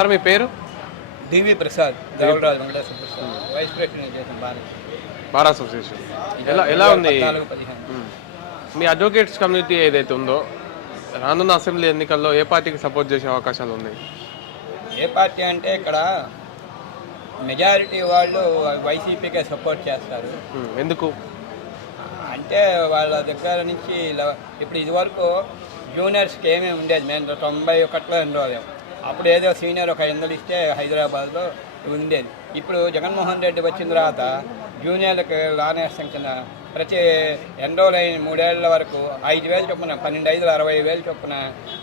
Sir మీ పేరు? డివి Prasad, Devaraju Venkateswara Prasad, vice president చేసిన bar association. ఎలా ఉంది మీ అడ్వకేట్స్ కమ్యూనిటీ ఏదైతే ఉందో రానున్న అసెంబ్లీ ఎన్నికల్లో ఏ పార్టీకి సపోర్ట్ చేసే అవకాశాలు ఉన్నాయి? ఏ పార్టీ అంటే ఇక్కడ మెజారిటీ వాళ్ళు వైసీపీకే సపోర్ట్ చేస్తారు. ఎందుకు అంటే వాళ్ళ దగ్గర నుంచి ఇప్పుడు ఇదివరకు జూనియర్స్కి ఏమేమి ఉండేది, మేము 91లో ఎన్రోల్ అయ్యాం. అప్పుడు ఏదో సీనియర్ ఒక 500 ఇస్తే హైదరాబాద్లో ఉండేది. ఇప్పుడు జగన్మోహన్ రెడ్డి వచ్చిన తర్వాత జూనియర్లకు లానేస్తాం కింద ప్రతి ఎన్రోల్ అయిన 3 ఏళ్ల వరకు 5,000 చొప్పున 12,500 60,000 చొప్పున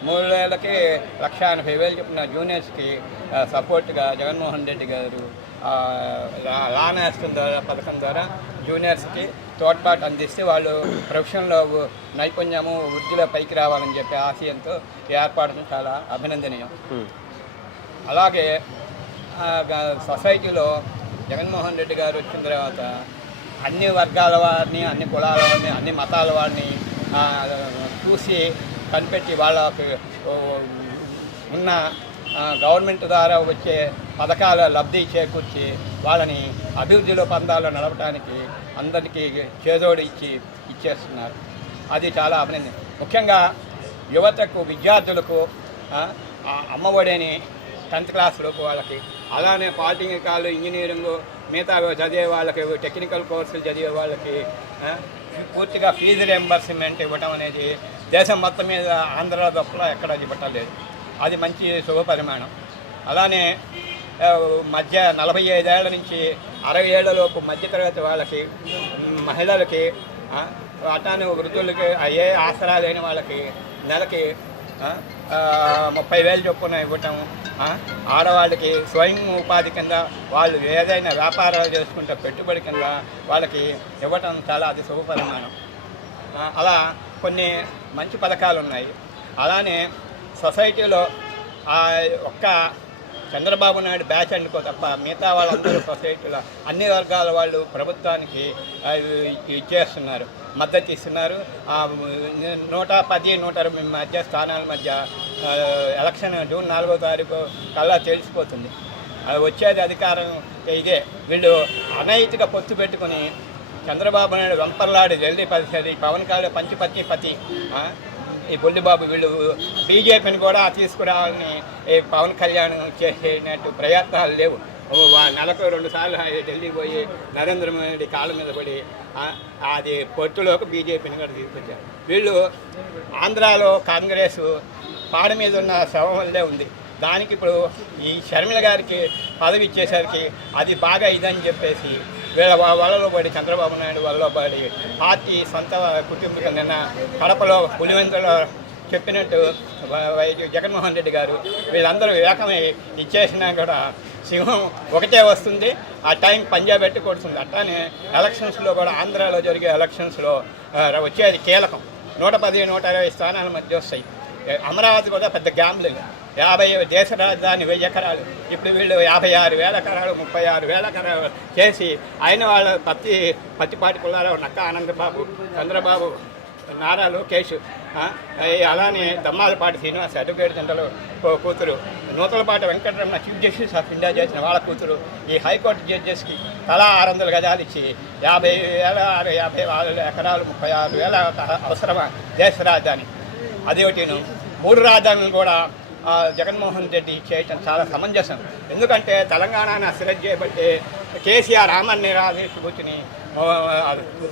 3 ఏళ్ళకి 1,80,000 చొప్పున జూనియర్స్కి సపోర్ట్గా జగన్మోహన్ రెడ్డి గారు లానేస్తం ద్వారా పథకం ద్వారా జూనియర్స్కి తోడ్పాటు అందిస్తే వాళ్ళు ప్రొఫెషన్లో నైపుణ్యము వృత్తిలో పైకి రావాలని చెప్పి ఆశయంతో ఏర్పాటు చాలా అభినందనీయం. అలాగే సొసైటీలో జగన్మోహన్ రెడ్డి గారు వచ్చిన తర్వాత అన్ని వర్గాల వారిని, అన్ని కులాల వారిని, అన్ని మతాల వారిని చూసి కనిపెట్టి వాళ్ళకి ఉన్న గవర్నమెంట్ ద్వారా వచ్చే పథకాల లబ్ధి చేకూర్చి వాళ్ళని అభివృద్ధిలో పందాలు నడపడానికి అందరికీ చేదోడు ఇచ్చేస్తున్నారు. అది చాలా అభినందన. ముఖ్యంగా యువతకు, విద్యార్థులకు అమ్మఒడిని 10th క్లాస్లోకి వాళ్ళకి, అలానే పాలిటెక్నికల్, ఇంజనీరింగ్, మిగతా చదివే వాళ్ళకి, టెక్నికల్ కోర్సులు చదివే వాళ్ళకి పూర్తిగా ఫీజు రియంబర్స్మెంట్ ఇవ్వటం అనేది దేశం మొత్తం మీద ఆంధ్ర తప్పలో ఎక్కడ ఇవ్వటం. అది మంచి శుభపరిమాణం. అలానే మధ్య 45 ఏళ్ల నుంచి 60 ఏళ్లలోపు మధ్యతరగతి వాళ్ళకి, మహిళలకి, అటాను వృద్ధులకి, ఏ ఆసరా లేని వాళ్ళకి నెలకి 30,000 చొప్పున ఇవ్వటం, ఆడవాళ్ళకి స్వయం ఉపాధి కింద వాళ్ళు ఏదైనా వ్యాపారాలు చేసుకుంటే పెట్టుబడి కింద వాళ్ళకి ఇవ్వటం చాలా అది శుభపరిమాణం. అలా కొన్ని మంచి పథకాలు ఉన్నాయి. అలానే సొసైటీలో ఒక్క చంద్రబాబు నాయుడు బ్యాచ్ అనుకో తప్ప మిగతా వాళ్ళందరూ సొసైటీలో అన్ని వర్గాల వాళ్ళు ప్రభుత్వానికి ఇచ్చేస్తున్నారు, మద్దతు ఇస్తున్నారు. 110, 120 మధ్య స్థానాల మధ్య ఎలక్షన్ జూన్ 4వ తారీఖు కల్లా తెలిసిపోతుంది. వచ్చేది అధికారం ఇదే. వీళ్ళు అనైతిక పొత్తు పెట్టుకుని చంద్రబాబు నాయుడు వెంపర్లాడి ఢిల్లీ పరిస్థితి, పవన్ కళ్యాణ్ పంచి ఈ బొల్లిబాబు వీళ్ళు బీజేపీని కూడా తీసుకురావాలని పవన్ కళ్యాణ్ చేసేటట్టు ప్రయత్నాలు లేవు. నెలకు 2 సార్లు ఢిల్లీ పోయి నరేంద్ర మోడీ కాళ్ళ మీద పడి అది పొత్తులోకి బీజేపీని కూడా తీసుకొచ్చారు. వీళ్ళు ఆంధ్రాలో కాంగ్రెస్ పాడ మీద ఉన్న శవం వల్లే ఉంది. దానికి ఇప్పుడు ఈ షర్మిల గారికి పదవి ఇచ్చేసరికి అది బాగా ఇదని చెప్పేసి వీళ్ళ వలలో పడి, చంద్రబాబు నాయుడు వలలో పడి పార్టీ సొంత కుటుంబం నిన్న కడపలో పులివెందులో చెప్పినట్టు జగన్మోహన్ రెడ్డి గారు వీళ్ళందరూ ఏకమై ఇచ్చేసినా కూడా సింహం ఒకటే వస్తుంది, ఆ టైం పంజాబ్ పెట్టి కొడుతుంది. అట్లానే ఎలక్షన్స్లో కూడా ఆంధ్రాలో జరిగే ఎలక్షన్స్లో వచ్చేది కీలకం. 110, 120 స్థానాల మధ్య వస్తాయి. అమరావతి కూడా పెద్ద గ్యాంబ్లింగ్. 50 దేశ రాజధాని 1000 ఎకరాలు, ఇప్పుడు వీళ్ళు 56,000 ఎకరాలు 36,000 ఎకరాలు చేసి అయిన వాళ్ళ పత్తిపాటి కుల్లారావు, నక్క ఆనందబాబు, చంద్రబాబు, నారా లోకేష్, అలానే దమ్మాలపాటి శ్రీనివాస్ అడ్వకేట్ జనరల్ కూతురు, Nuthalapati Venkataramana chief justice of India చేసిన వాళ్ళ కూతురు ఈ హైకోర్టు జడ్జెస్కి తలా 600 గజాలు ఇచ్చి 50,000 ఎకరాలు 36,000 అవసరమా దేశ రాజధాని? అదేమిటిను 3 రాజధానులు కూడా జగన్మోహన్ రెడ్డి చేయటం చాలా సమంజసం. ఎందుకంటే తెలంగాణను అశ్రద్ధ చేయబట్టి కేసీఆర్ ఆమన్ని రాజేష్ కూర్చుని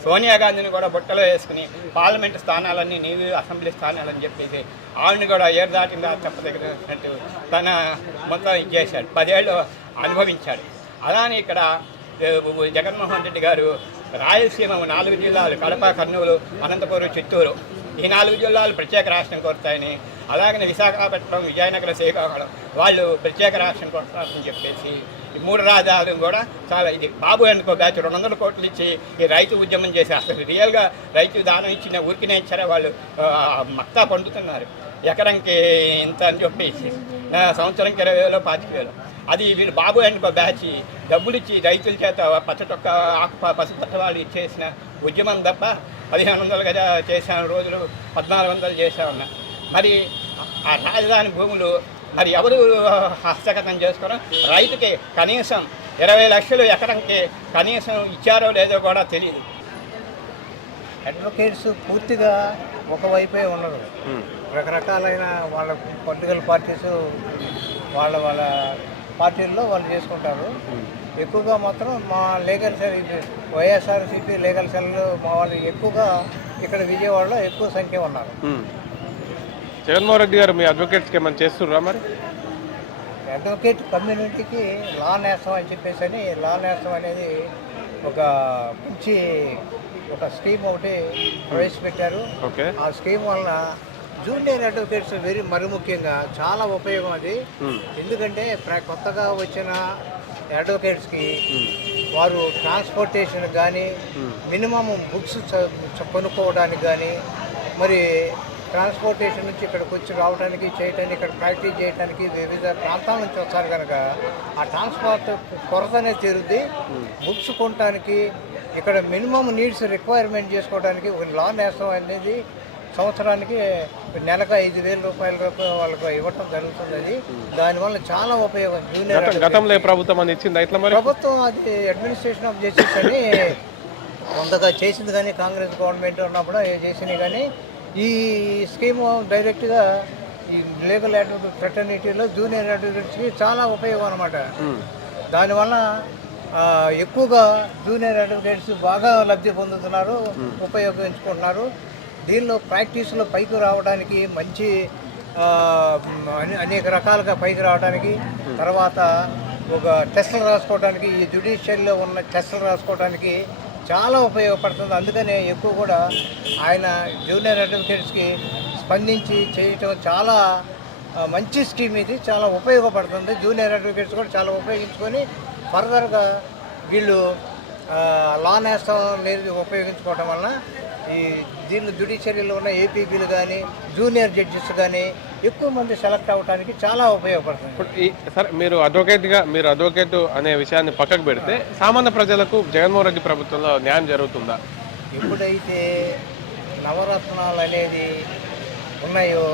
సోనియా గాంధీని కూడా బుట్టలో వేసుకుని పార్లమెంటు స్థానాలన్నీ నీవి అసెంబ్లీ స్థానాలని చెప్పేసి ఆవిడని కూడా ఏరు దాటిందా చెప్పదగినట్టు తన మొత్తం ఇచ్చేశాడు. 10 ఏళ్ళు అనుభవించాడు. అలానే ఇక్కడ జగన్మోహన్ రెడ్డి గారు రాయలసీమ 4 జిల్లాలు కడప, కర్నూలు, అనంతపురం, చిత్తూరు ఈ 4 జిల్లాలు ప్రత్యేక రాష్ట్రం కోరుతాయని, అలాగనే విశాఖపట్నం, విజయనగరం, శ్రీకాకుళం వాళ్ళు ప్రత్యేక రాష్ట్రం కోరుతారని చెప్పేసి ఈ 3 రాజధానులు కూడా చాలా ఇది. బాబు అనుకో బ్యాచ్ 200 కోట్లు ఇచ్చి ఈ రైతు ఉద్యమం చేసి అసలు రియల్గా రైతు దానం ఇచ్చిన ఊరికినే ఇచ్చారా వాళ్ళు మక్తా పండుతున్నారు. ఎకరంకి ఇంత అని చెప్పేసి సంవత్సరంకి 20,000 25,000 అది వీళ్ళు బాబు అనుకో బ్యాచ్ డబ్బులు ఇచ్చి రైతుల చేత పచ్చటొక్క ఆకు పసుపచ్చ వాళ్ళు ఇచ్చేసిన ఉద్యమం తప్ప 1,500 గజ చేసిన రోజులు 1,400 చేసా ఉన్నా. మరి ఆ రాజధాని భూములు అది ఎవరు హస్తగతం చేసుకోవడం, రైతుకి కనీసం 20 లక్షలు ఎకరంకి కనీసం ఇచ్చారో లేదో కూడా తెలియదు. అడ్వకేట్స్ పూర్తిగా ఒకవైపే ఉండరు. రకరకాలైన వాళ్ళ పొలిటికల్ పార్టీస్ వాళ్ళ పార్టీల్లో వాళ్ళు చేసుకుంటారు. ఎక్కువగా మాత్రం మా legal cell YSRCP legal cell మా వాళ్ళు ఎక్కువగా ఇక్కడ విజయవాడలో ఎక్కువ సంఖ్య ఉన్నారు. జగన్మోహన్ రెడ్డి గారు మీ అడ్వకేట్స్కి ఏమైనా చేస్తుర్రా మరి? అడ్వకేట్ కమ్యూనిటీకి లా నేస్తం అని చెప్పేసి లా నేస్తం అనేది ఒక మంచి స్కీమ్ ఒకటి ప్రవేశపెట్టారు. ఆ స్కీమ్ వలన జూనియర్ అడ్వకేట్స్ మరి ముఖ్యంగా చాలా ఉపయోగం అది. ఎందుకంటే కొత్తగా వచ్చిన అడ్వకేట్స్కి వారు ట్రాన్స్పోర్టేషన్ కానీ, మినిమం బుక్స్ కొనుక్కోవడానికి కానీ, మరి ట్రాన్స్పోర్టేషన్ నుంచి ఇక్కడికి వచ్చి రావడానికి చేయడానికి, ఇక్కడ ప్రాక్టీస్ చేయడానికి వివిధ ప్రాంతాల నుంచి వస్తారు కనుక ఆ ట్రాన్స్పోర్ట్ కొరత అనేది తీరుద్ది. బుక్స్ కొనడానికి, ఇక్కడ మినిమం నీడ్స్ రిక్వైర్మెంట్ చేసుకోవడానికి ఒక లా నేస్తం అనేది సంవత్సరానికి నెలకు 5,000 రూపాయల వాళ్ళకు ఇవ్వటం జరుగుతుంది. అది దానివల్ల చాలా ఉపయోగం. జూనియర్ గతంలో ప్రభుత్వం అని ఇచ్చింది, ప్రభుత్వం అది అడ్మినిస్ట్రేషన్ ఆఫ్ జస్టిస్ అని కొంతగా చేసింది, కానీ కాంగ్రెస్ గవర్నమెంట్ ఉన్నప్పుడు చేసినాయి. కానీ ఈ స్కీము డైరెక్ట్గా ఈ లీగల్ అడ్వకేట్ ఫ్రెటర్నిటీలో జూనియర్ అడ్వకేట్స్కి చాలా ఉపయోగం అన్నమాట. దానివల్ల ఎక్కువగా జూనియర్ అడ్వకేట్స్ బాగా లబ్ధి పొందుతున్నారు, ఉపయోగించుకుంటున్నారు. దీనిలో ప్రాక్టీస్లో పైకి రావడానికి మంచి అనేక రకాలుగా పైకి రావడానికి, తర్వాత ఒక టెస్టులు రాసుకోవడానికి, ఈ జ్యుడిషియల్లో ఉన్న టెస్టులు రాసుకోవడానికి చాలా ఉపయోగపడుతుంది. అందుకనే ఎక్కువ కూడా ఆయన జూనియర్ అడ్వకేట్స్కి స్పందించి చేయటం చాలా మంచి స్కీమ్. ఇది చాలా ఉపయోగపడుతుంది. జూనియర్ అడ్వకేట్స్ కూడా చాలా ఉపయోగించుకొని ఫర్దర్గా వీళ్ళు లా నేస్తం ఉపయోగించుకోవటం వలన ఈ దీనిలో జ్యుడిషియరీలో ఉన్న ఏపీపీలు కానీ, జూనియర్ జడ్జెస్ కానీ ఎక్కువ మంది సెలెక్ట్ అవ్వడానికి చాలా ఉపయోగపడుతుంది. ఇప్పుడు సరే, మీరు అడ్వకేట్ అనే విషయాన్ని పక్కకు పెడితే సామాన్య ప్రజలకు జగన్మోహన్ రెడ్డి ప్రభుత్వంలో న్యాయం జరుగుతుందా? ఎప్పుడైతే నవరత్నాలు అనేది ఉన్నాయో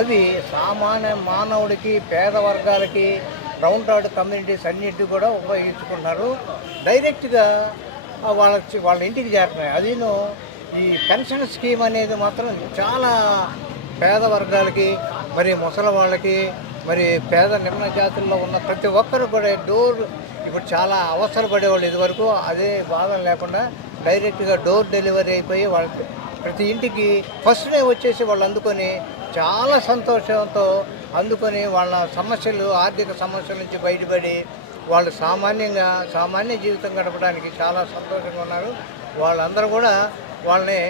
అవి సామాన్య మానవుడికి, పేద వర్గాలకి, రౌండ్ రాడ్ కమ్యూనిటీస్ అన్నింటినీ కూడా ఉపయోగించుకుంటున్నారు. డైరెక్ట్గా వాళ్ళ ఇంటికి చేరుతున్నాయి. అదిను ఈ పెన్షన్ స్కీమ్ అనేది మాత్రం చాలా పేద వర్గాలకి, మరి ముసలి వాళ్ళకి, మరి పేద నిమ్న జాతుల్లో ఉన్న ప్రతి ఒక్కరు కూడా ఇప్పుడు చాలా అవసరపడేవాళ్ళు. ఇదివరకు అదే బాధ లేకుండా డైరెక్ట్గా డోర్ డెలివరీ అయిపోయి వాళ్ళకి ప్రతి ఇంటికి ఫస్ట్నే వచ్చేసి వాళ్ళు అందుకొని చాలా సంతోషంతో అందుకొని వాళ్ళ సమస్యలు, ఆర్థిక సమస్యల నుంచి బయటపడి వాళ్ళు సామాన్య జీవితం గడపడానికి చాలా సంతోషంగా ఉన్నారు. వాళ్ళందరూ కూడా వాళ్ళని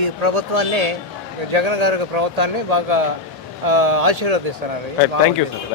ఈ ప్రభుత్వాన్ని, జగన్ గారి ప్రభుత్వాన్ని బాగా ఆశీర్వదిస్తున్నారు. Thank you sir.